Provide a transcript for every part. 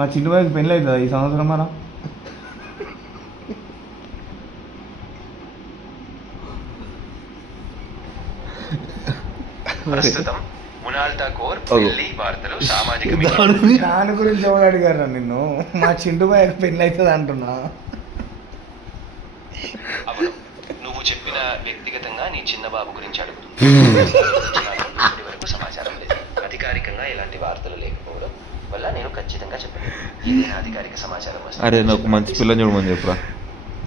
మా చిన్న బాయ్కి పెళ్ళి అవుతుందా ఈ సంవత్సరం మన? ప్రస్తుతం మునాల్టా కోర్ పెళ్లి వార్తలు సామాజిక దాని గురించి ఎవరు అడిగారా నిన్ను? మా చింటు బాయ్కి పెళ్ళి అవుతుంది అంటున్నా. అవును, నువ్వు చెప్పిన వ్యక్తిగతంగా నీ చిన్న బాబు గురించి అడుగుతుంది వరకు సమాచారం లేదు. అధికారికంగా ఎలాంటి వార్తలు లేకపోవడం వల్ల నేను ఖచ్చితంగా చెప్పలేదు. ఏదైనా అధికారిక సమాచారం వస్తే అరే నాకు మంచి పిల్లని చూడమని చెప్పురా.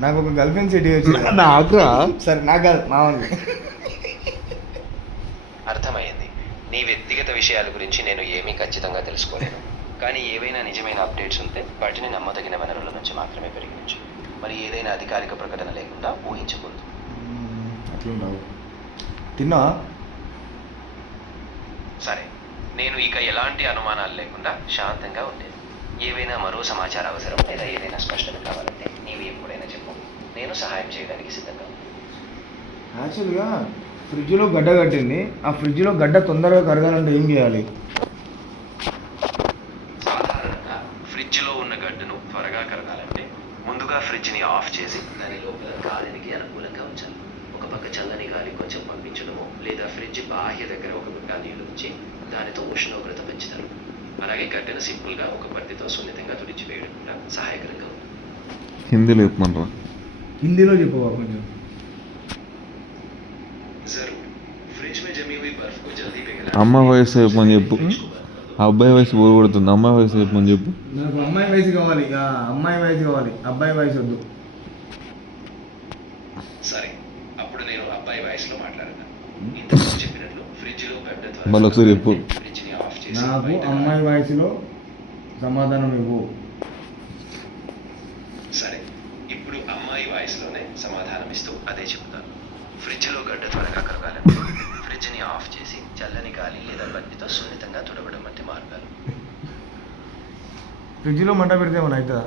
నాకు ఒక గర్ల్ ఫ్రెండ్ సిటీ వచ్చింది. నాకు సరే నాకు కాదు మామూలు. అర్థమైంది. నీ వ్యక్తిగత విషయాల గురించి నేను ఏమీ ఖచ్చితంగా తెలుసుకోలేను. కానీ ఏవైనా నిజమైన అప్డేట్స్ ఉంటే వాటిని నమ్మదగిన వనరుల నుంచి మాత్రమే పరిగణించు. మరి ఏదైనా అధికారిక ప్రకటన లేకుండా ఊహించకూడదు. అట్లుండవు. తిన్నా సరే, నేను ఇక ఎలాంటి అనుమానాలు లేకుండా శాంతంగా ఉండేది. ఏవైనా మరో సమాచారం అవసరం లేదా ఏదైనా స్పష్టత కావాలంటే నీవు ఎప్పుడైనా చెప్పు. నేను సహాయం చేయడానికి సిద్ధంగా ఉన్నాను. యాక్చువల్గా ఫ్రిడ్జ్లో గడ్డ కట్టింది. ఆ ఫ్రిడ్జ్లో గడ్డ తొందరగా కరగాలంటే ఏం చేయాలి? సాధారణంగా ఫ్రిడ్జ్లో ఉన్న గడ్డను త్వరగా కరగాలంటే ముందుగా ఫ్రిడ్జ్ని ఆఫ్ చేసి దాని లోపల గాలికి అనుకూలంగా ఉంచాలి. ఒక పక్క చల్లని గాలి కొంచెం పంపించడము లేదా ఫ్రిడ్జ్ బాహ్య దగ్గర ఒక గుట్ట నీళ్లు ఉంచి దానితో ఉష్ణోగ్రత పెంచుతారు. అలాగే గడ్డను సింపుల్గా ఒక పట్టితో సున్నితంగా తుడిచివేయడం కూడా సహాయకరంగా ఉంది. హిందీలో చెప్పమంటారా? హిందీలో చెప్పవా కొంచెం? అమ్మ వయసు చెప్పమని చెప్పు. అబ్బాయి వయసు బోర్ కొడుతుంది. అమ్మాయి వయసు చెప్పమని చెప్పు. నాకు అమ్మాయి వయసు కావాలి. అమ్మాయి వయసు కావాలి, అబ్బాయి వయసు వద్దు. సరే, అప్పుడు నేను అబ్బాయి వయసులో మాట్లాడతాను. ఇంతకు చెప్పినట్లు ఫ్రిడ్జ్లో గడ్డ మళ్ళీ ఒకసారి చెప్పు. ఫ్రిడ్జ్ని ఆఫ్ చేసి నాకు అమ్మాయి వయసులో సమాధానం ఇవ్వు. సరే, ఇప్పుడు అమ్మాయి వాయిస్లోనే సమాధానం ఇస్తూ అదే చెబుతాను. ఫ్రిడ్జ్లో గడ్డ త్వరగా కరగాలంటే ఫ్రిడ్జ్ని ఆఫ్ చేసి చల్లని గాలి లేదా బంతితో సున్నితంగా తుడవడం వంటి మార్గాలు. ఫ్రిడ్జ్లో మంట పెడితే ఏమైనా అవుతుందా?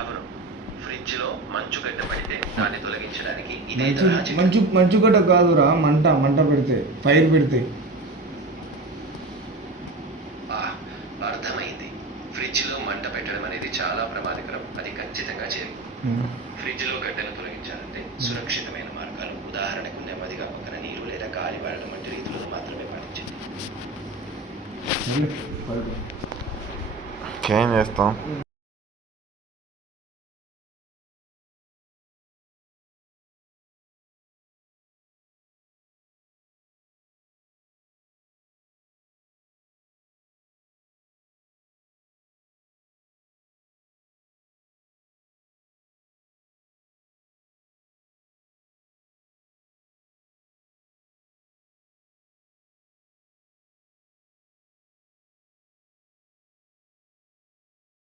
అవును, ఫ్రిడ్జ్లో మంచు గడ్డ పడితే దాన్ని తొలగించడానికి మంచుగడ్డ కాదురా, మంట పెడితే, ఫైర్ పెడితే. అర్థమైంది. ఫ్రిడ్జ్లో మంట పెట్టడం అనేది చాలా ప్రమాదకరం. అది ఖచ్చితంగా చేయాలి. ఫ్రిడ్జ్లో గడ్డను తొలగించాలంటే సురక్షితమైన మార్గాలు, ఉదాహరణకు నెమ్మదిగా పక్కన నీరు లేదా గాలి పడడం వంటి రీతులను మాత్రమే పాటించండి. చేంజ్ చేస్తాం.